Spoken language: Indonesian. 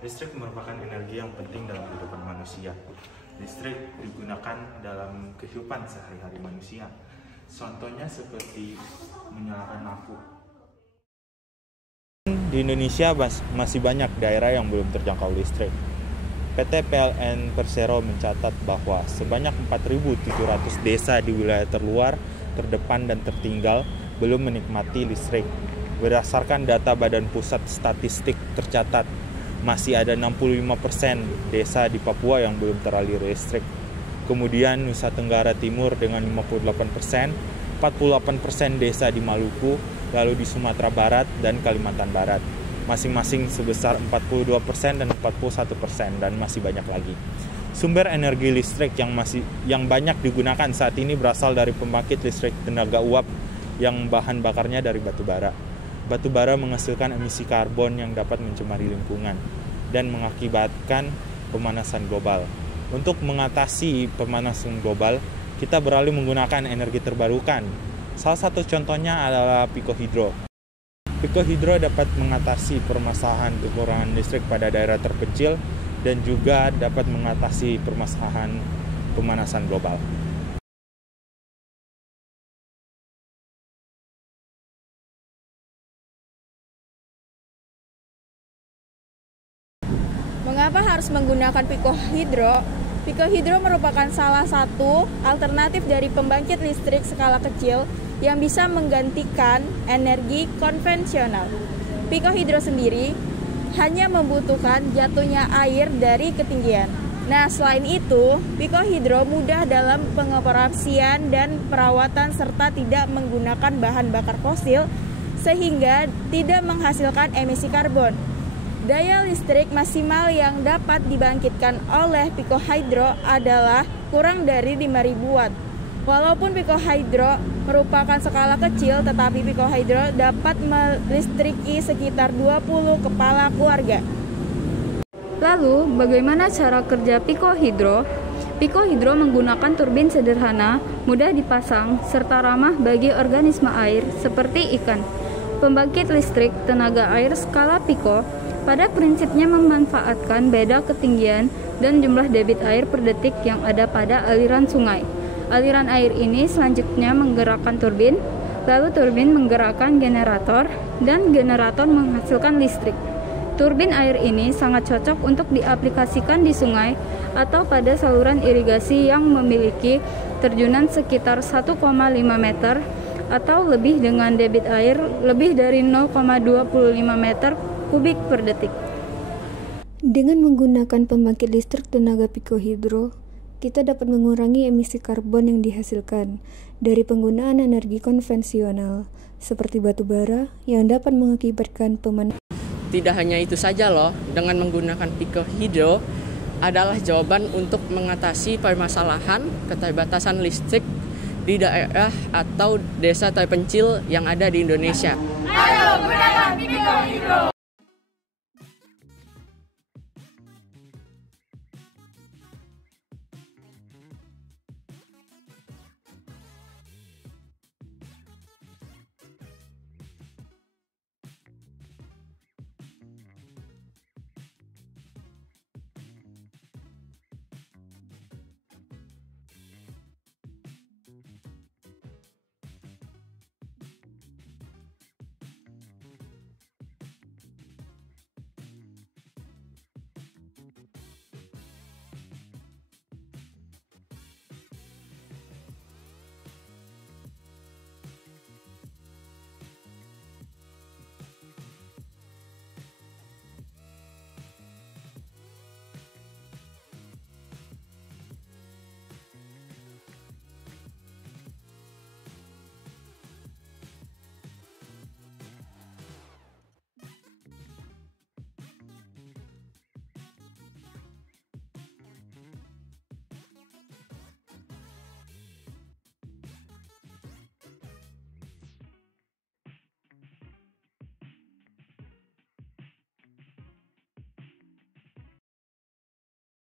Listrik merupakan energi yang penting dalam kehidupan manusia. Listrik digunakan dalam kehidupan sehari-hari manusia. Contohnya seperti menyalakan lampu. Di Indonesia masih banyak daerah yang belum terjangkau listrik. PT PLN Persero mencatat bahwa sebanyak 4.700 desa di wilayah terluar, terdepan, dan tertinggal belum menikmati listrik. Berdasarkan data Badan Pusat Statistik tercatat, masih ada 65% desa di Papua yang belum teraliri listrik. Kemudian Nusa Tenggara Timur dengan 58%, 48% desa di Maluku, lalu di Sumatera Barat dan Kalimantan Barat. Masing-masing sebesar 42% dan 41%, dan masih banyak lagi. Sumber energi listrik yang banyak digunakan saat ini berasal dari pembangkit listrik tenaga uap yang bahan bakarnya dari batu bara. Batu bara menghasilkan emisi karbon yang dapat mencemari lingkungan dan mengakibatkan pemanasan global. Untuk mengatasi pemanasan global, kita beralih menggunakan energi terbarukan. Salah satu contohnya adalah pikohidro. Pikohidro dapat mengatasi permasalahan kekurangan listrik pada daerah terpencil dan juga dapat mengatasi permasalahan pemanasan global. Mengapa harus menggunakan pikohidro? Pikohidro merupakan salah satu alternatif dari pembangkit listrik skala kecil yang bisa menggantikan energi konvensional. Pikohidro sendiri hanya membutuhkan jatuhnya air dari ketinggian. Nah, selain itu, pikohidro mudah dalam pengoperasian dan perawatan serta tidak menggunakan bahan bakar fosil sehingga tidak menghasilkan emisi karbon. Daya listrik maksimal yang dapat dibangkitkan oleh pikohidro adalah kurang dari 5.000 watt. Walaupun pikohidro merupakan skala kecil, tetapi pikohidro dapat melistriki sekitar 20 kepala keluarga. Lalu, bagaimana cara kerja pikohidro? Pikohidro menggunakan turbin sederhana, mudah dipasang, serta ramah bagi organisme air seperti ikan. Pembangkit listrik tenaga air skala piko pada prinsipnya memanfaatkan beda ketinggian dan jumlah debit air per detik yang ada pada aliran sungai. Aliran air ini selanjutnya menggerakkan turbin, lalu turbin menggerakkan generator, dan generator menghasilkan listrik. Turbin air ini sangat cocok untuk diaplikasikan di sungai atau pada saluran irigasi yang memiliki terjunan sekitar 1,5 meter atau lebih dengan debit air lebih dari 0,25 meter kubik per detik. Dengan menggunakan pembangkit listrik tenaga pikohidro, kita dapat mengurangi emisi karbon yang dihasilkan dari penggunaan energi konvensional seperti batu bara yang dapat mengakibatkan pemanasan. Tidak hanya itu saja loh, dengan menggunakan pikohidro adalah jawaban untuk mengatasi permasalahan keterbatasan listrik di daerah atau desa terpencil yang ada di Indonesia. Ayo gunakan pikohidro!